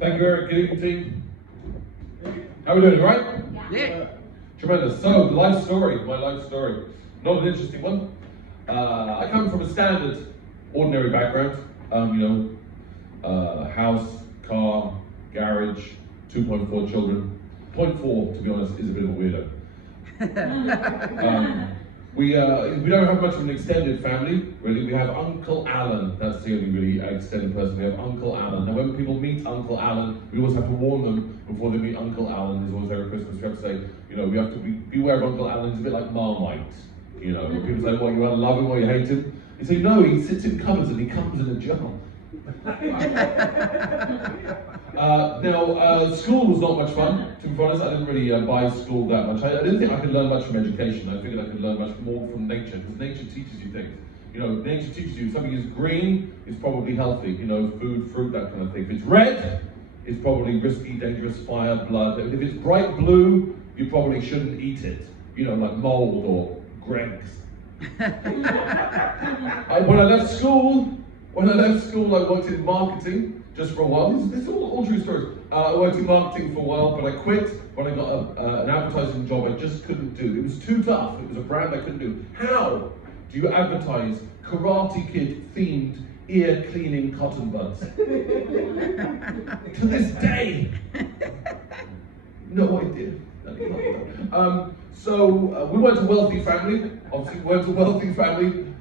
Thank you, Eric. Good evening, team. How are we doing, right? Yeah. Tremendous. So, my life story. Not an interesting one. I come from a standard, ordinary background. House, car, garage, 2.4 children. 0.4, to be honest, is a bit of a weirdo. We don't have much of an extended family, really. We have Uncle Alan. That's the only really extended person. We have Uncle Alan. Now, when people meet Uncle Alan, we always have to warn them before they meet Uncle Alan. There's always every Christmas we have to say, we have to beware of Uncle Alan. He's a bit like Marmite. People say, well, you either love him or you hate him. You say, no, he sits in cupboards and he comes in a jar. School was not much fun, to be honest. I didn't really buy school that much. I didn't think I could learn much from education. I figured I could learn much more from nature, because nature teaches you things. Nature teaches you if something is green, it's probably healthy. Food, fruit, that kind of thing. If it's red, it's probably risky, dangerous, fire, blood. If it's bright blue, you probably shouldn't eat it. Like mold or Greg's. When I left school, I worked in marketing just for a while. This is all true stories. I worked in marketing for a while, but I quit when I got an advertising job I just couldn't do. It was too tough. It was a brand I couldn't do. How do you advertise Karate Kid themed ear cleaning cotton buds? To this day, no idea. We weren't a wealthy family.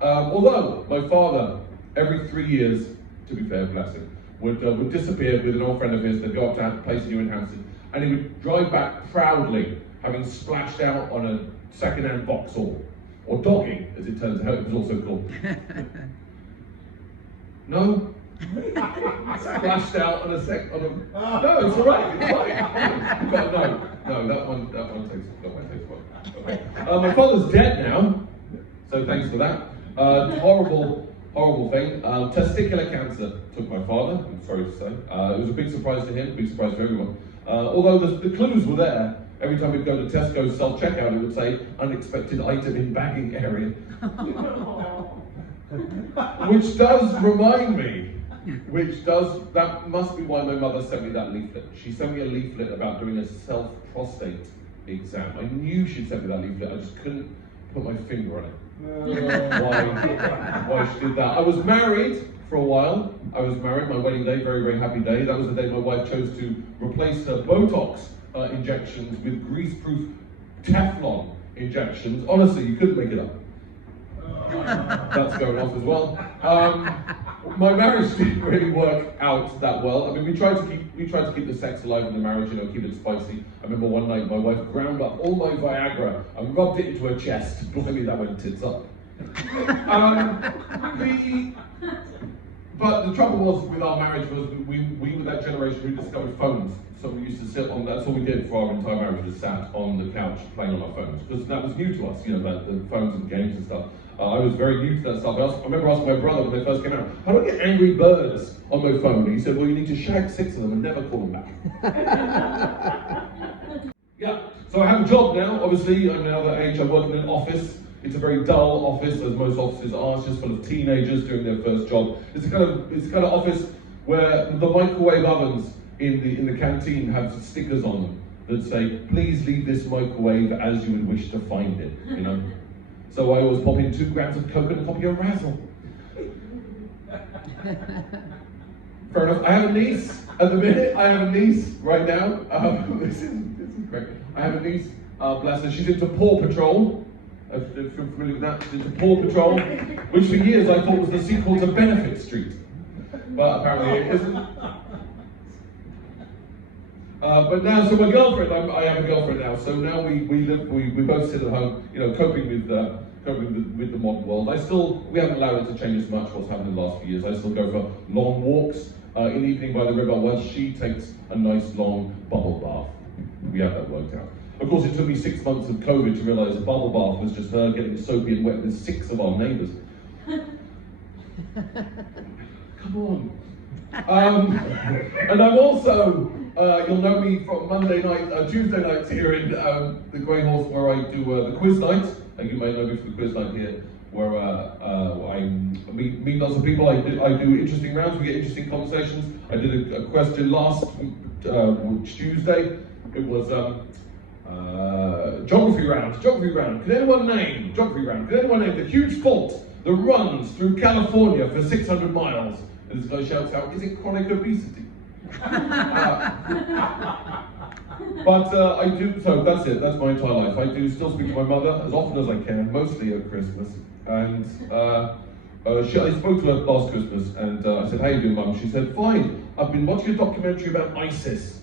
Although my father, every 3 years, to be fair, bless him, would disappear with an old friend of his. They'd go up to a place new in Hampstead, and he would drive back proudly, having splashed out on a second-hand Vauxhall, or dogging, as it turns out, it was also called. No? Splashed out on a No, it's all right. It's fine. No, that one takes a while. Okay. My father's dead now, so thanks for that. Horrible thing. Testicular cancer took my father, I'm sorry to say. It was a big surprise to him, big surprise to everyone. Although the clues were there. Every time we'd go to Tesco's self-checkout, it would say, unexpected item in bagging area. Which does remind me, that must be why my mother sent me that leaflet. She sent me a leaflet about doing a self-prostate exam. I knew she'd sent me that leaflet, I just couldn't put my finger on it. Why she did that. I was married for a while. My wedding day, very, very happy day. That was the day my wife chose to replace her Botox injections with grease-proof Teflon injections. Honestly, you couldn't make it up. That's going off as well. My marriage didn't really work out that well. I mean, we tried to keep the sex alive in the marriage, keep it spicy. I remember one night my wife ground up all my Viagra and rubbed it into her chest. Blimey, that went tits up. But the trouble was with our marriage was we were that generation who discovered phones. So we used to sit on, that's all we did for our entire marriage, we just sat on the couch playing on our phones. Because that was new to us, the phones and games and stuff. I was very new to that stuff. I remember asking my brother when they first came out, how do I get Angry Birds on my phone? And he said, well, you need to shag 6 of them and never call them back. Yeah, so I have a job now. Obviously, I'm now that age, I work in an office. It's a very dull office, as most offices are. It's just full of teenagers doing their first job. It's the kind of office where the microwave ovens in the canteen have stickers on them that say, please leave this microwave as you would wish to find it, So I always pop in 2 grams of Coke and a copy of Razzle. Fair enough. I have a niece at the minute. Right now. This is great. I have a niece, bless her. She's into Paw Patrol. If you're familiar with that, she's into Paw Patrol, which for years I thought was the sequel to Benefit Street. But apparently it isn't. But now, so my girlfriend, I have a girlfriend now. So now we both sit at home, coping with the modern world. We haven't allowed it to change as much what's happened in the last few years. I still go for long walks in the evening by the river while she takes a nice long bubble bath. We have that worked out. Of course, it took me 6 months of COVID to realize a bubble bath was just her getting soapy and wet with 6 of our neighbors. Come on. And I'm also, you'll know me from Tuesday nights here in the Grey Horse, where I do the quiz night. And you may know me from the quiz night here where I meet lots of people. I do interesting rounds. We get interesting conversations. I did a question last Tuesday. It was geography round. Can anyone name the huge fault that runs through California for 600 miles? And this guy shouts out, "Is it chronic obesity?" But I do, so that's it, that's my entire life. I do still speak to my mother as often as I can, mostly at Christmas. And I spoke to her last Christmas and I said, "How you doing, Mum?" She said, "Fine, I've been watching a documentary about ISIS."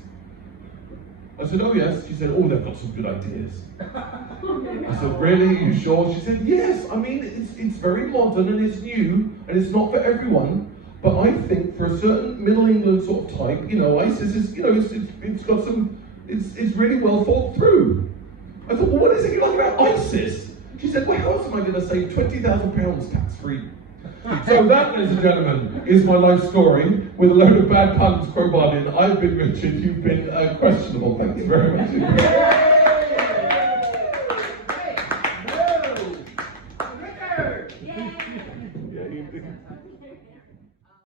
I said, "Oh yes." She said, "Oh, they've got some good ideas." I said, "Really, are you sure?" She said, "Yes, I mean, it's very modern and it's new and it's not for everyone. But I think for a certain Middle England sort of type, ISIS is, it's got some, it's really well thought through." I thought, "Well, what is it you like about ISIS?" She said, "Well, how else am I going to save £20,000 tax-free?" So that, ladies and gentlemen, is my life story with a load of bad puns crowbarred in. I've been Richard, you've been questionable. Thank you very much. Richard! Yeah, you did.